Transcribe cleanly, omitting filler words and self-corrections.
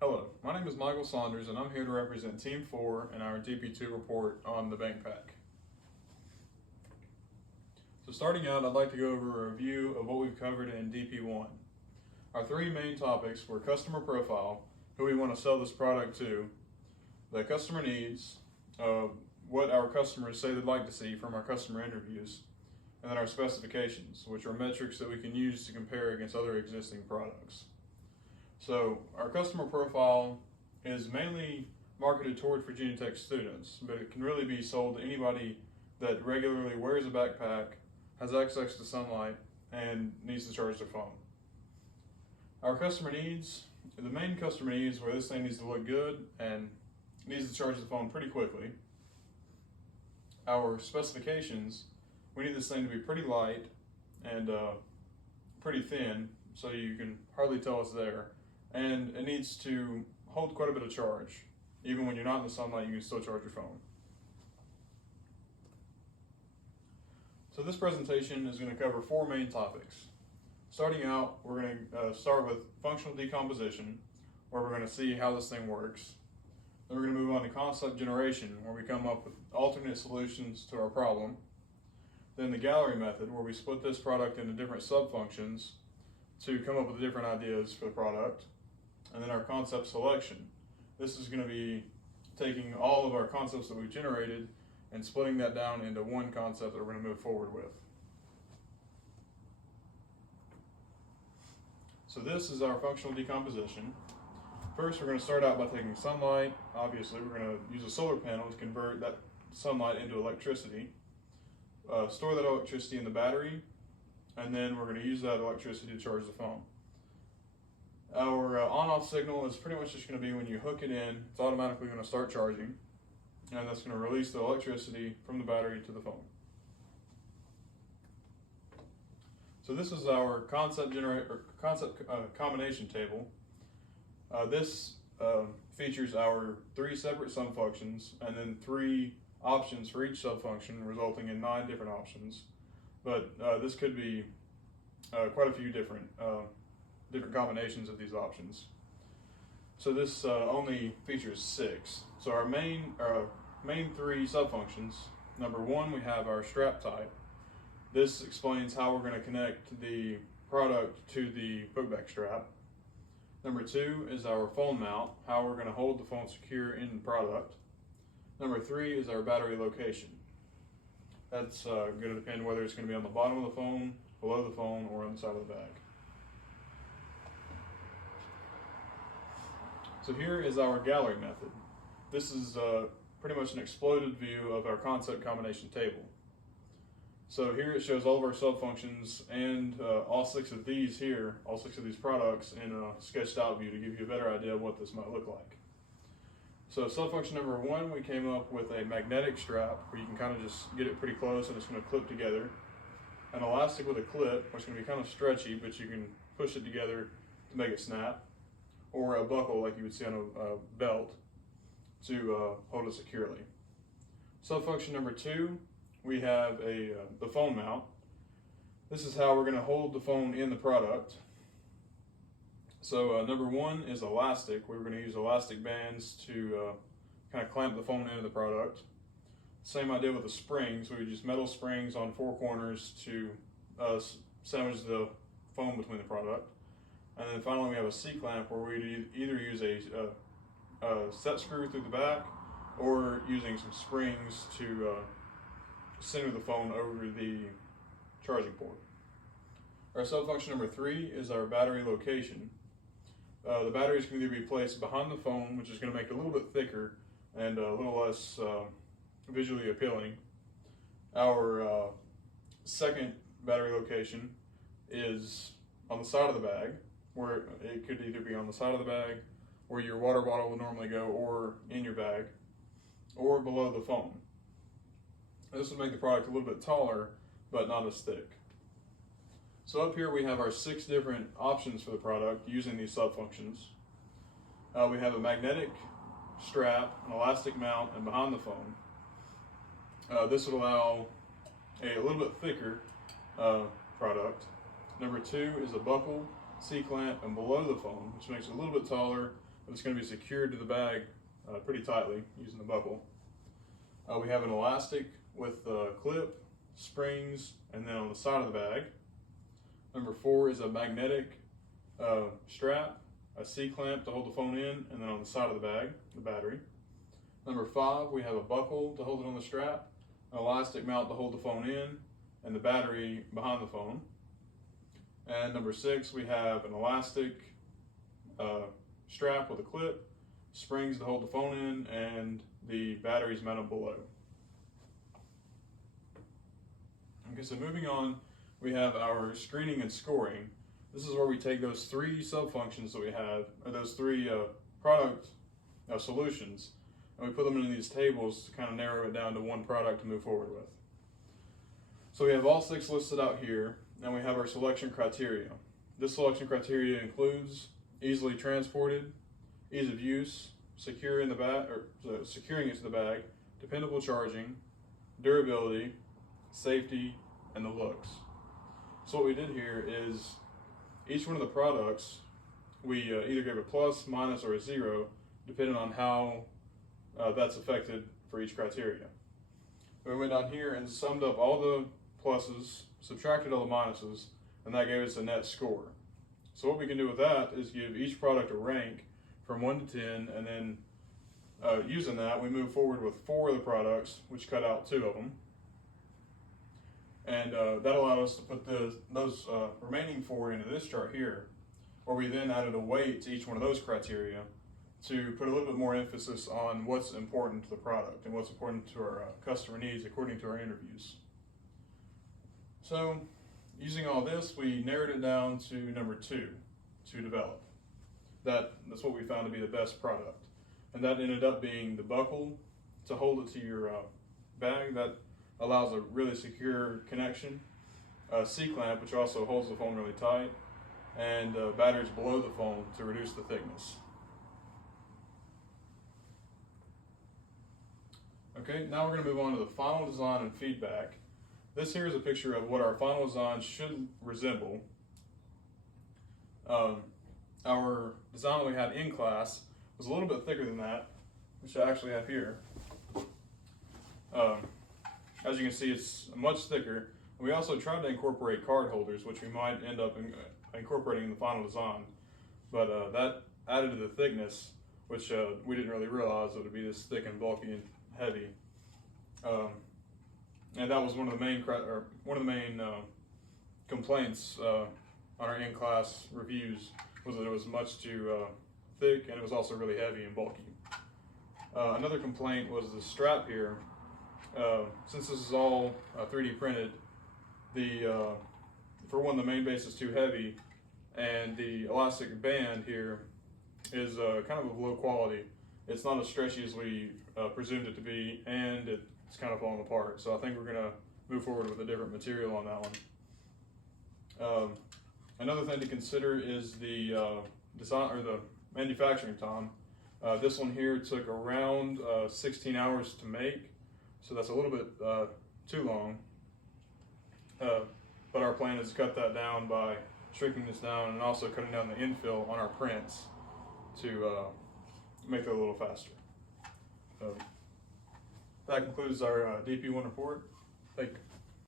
Hello, my name is Michael Saunders and I'm here to represent Team 4 in our DP2 report on the bank pack. So starting out, I'd like to go over a review of what we've covered in DP1. Our three main topics were customer profile, who we want to sell this product to, the customer needs, what our customers say they'd like to see from our customer interviews, and then our specifications, which are metrics that we can use to compare against other existing products. So our customer profile is mainly marketed toward Virginia Tech students, but it can really be sold to anybody that regularly wears a backpack, has access to sunlight, and needs to charge their phone. Our customer needs, the main customer needs where this thing needs to look good and needs to charge the phone pretty quickly. Our specifications, we need this thing to be pretty light and pretty thin so you can hardly tell it's there. And it needs to hold quite a bit of charge. Even when you're not in the sunlight, you can still charge your phone. So this presentation is going to cover four main topics. Starting out, we're going to start with functional decomposition, where we're going to see how this thing works. Then we're going to move on to concept generation, where we come up with alternate solutions to our problem. Then the gallery method, where we split this product into different sub-functions to come up with different ideas for the product. And then our concept selection. This is going to be taking all of our concepts that we've generated and splitting that down into one concept that we're going to move forward with. So this is our functional decomposition. First, we're going to start out by taking sunlight. Obviously, we're going to use a solar panel to convert that sunlight into electricity. Store that electricity in the battery, and then we're going to use that electricity to charge the phone. Our on-off signal is pretty much just going to be when you hook it in, it's automatically going to start charging, and that's going to release the electricity from the battery to the phone. So this is our concept combination table. This features our three separate sum functions and then three options for each subfunction, resulting in 9 different options. But this could be quite a few different combinations of these options. So this only features 6. So our main 3 subfunctions. Number 1, we have our strap type. This explains how we're going to connect the product to the putback strap. Number 2 is our phone mount, how we're going to hold the phone secure in the product. Number 3 is our battery location. That's going to depend whether it's going to be on the bottom of the phone, below the phone, or on the side of the bag. So here is our gallery method. This is pretty much an exploded view of our concept combination table. So here it shows all of our subfunctions and all 6 of these here, all 6 of these products in a sketched out view to give you a better idea of what this might look like. So subfunction number 1, we came up with a magnetic strap where you can kind of just get it pretty close and it's going to clip together. An elastic with a clip, which is going to be kind of stretchy, but you can push it together to make it snap. Or a buckle like you would see on a belt to hold it securely. Subfunction number 2, we have the phone mount. This is how we're going to hold the phone in the product. So number 1 is elastic. We're going to use elastic bands to kind of clamp the phone into the product. Same idea with the springs. We would use metal springs on 4 corners to sandwich the phone between the product. And then finally we have a C-clamp where we either use a set screw through the back or using some springs to center the phone over the charging port. Our subfunction number 3 is our battery location. The batteries can either be placed behind the phone, which is going to make it a little bit thicker and a little less visually appealing. Our second battery location is on the side of the bag, where it could either be on the side of the bag where your water bottle would normally go, or in your bag, or below the phone. This would make the product a little bit taller, but not as thick. So up here we have our 6 different options for the product using these subfunctions. We have a magnetic strap, an elastic mount, and behind the phone. This would allow a little bit thicker product. Number 2 is a buckle, C-clamp, and below the phone, which makes it a little bit taller but it's going to be secured to the bag pretty tightly using the buckle. We have an elastic with a clip, springs, and then on the side of the bag. Number 4 is a magnetic strap, a C-clamp to hold the phone in, and then on the side of the bag, the battery. Number 5, we have a buckle to hold it on the strap, an elastic mount to hold the phone in, and the battery behind the phone. And number 6, we have an elastic strap with a clip, springs to hold the phone in, and the batteries mounted below. Okay, so moving on, we have our screening and scoring. This is where we take those 3 sub-functions that we have, or those 3 product solutions, and we put them in these tables to kind of narrow it down to one product to move forward with. So we have all 6 listed out here, and we have our selection criteria. This selection criteria includes easily transported, ease of use, securing it to the bag, dependable charging, durability, safety, and the looks. So what we did here is each one of the products we either gave a plus, minus, or a 0 depending on how that's affected for each criteria. We went down here and summed up all the pluses, subtracted all the minuses, and that gave us a net score. So what we can do with that is give each product a rank from 1 to 10, and then using that, we move forward with 4 of the products, which cut out 2 of them. And that allowed us to put those remaining 4 into this chart here, where we then added a weight to each one of those criteria to put a little bit more emphasis on what's important to the product and what's important to our customer needs according to our interviews. So, using all this, we narrowed it down to number 2 to develop. That's what we found to be the best product. And that ended up being the buckle to hold it to your bag. That allows a really secure connection. A C-clamp, which also holds the phone really tight. And batteries below the phone to reduce the thickness. Okay, now we're going to move on to the final design and feedback. This here is a picture of what our final design should resemble. Our design that we had in class was a little bit thicker than that, which I actually have here. As you can see, it's much thicker. We also tried to incorporate card holders, which we might end up incorporating in the final design. But that added to the thickness, which we didn't really realize it would be this thick and bulky and heavy. And that was one of the main complaints on our in-class reviews, was that it was much too thick, and it was also really heavy and bulky. Another complaint was the strap here. Since this is all 3D printed, for one, the main base is too heavy, and the elastic band here is kind of low quality. It's not as stretchy as we presumed it to be, and it's kind of falling apart. So I think we're gonna move forward with a different material on that one. Another thing to consider is the design, or the manufacturing time. This one here took around 16 hours to make, so that's a little bit too long. But our plan is to cut that down by shrinking this down and also cutting down the infill on our prints to make it a little faster. So that concludes our DP1 report. Thank you.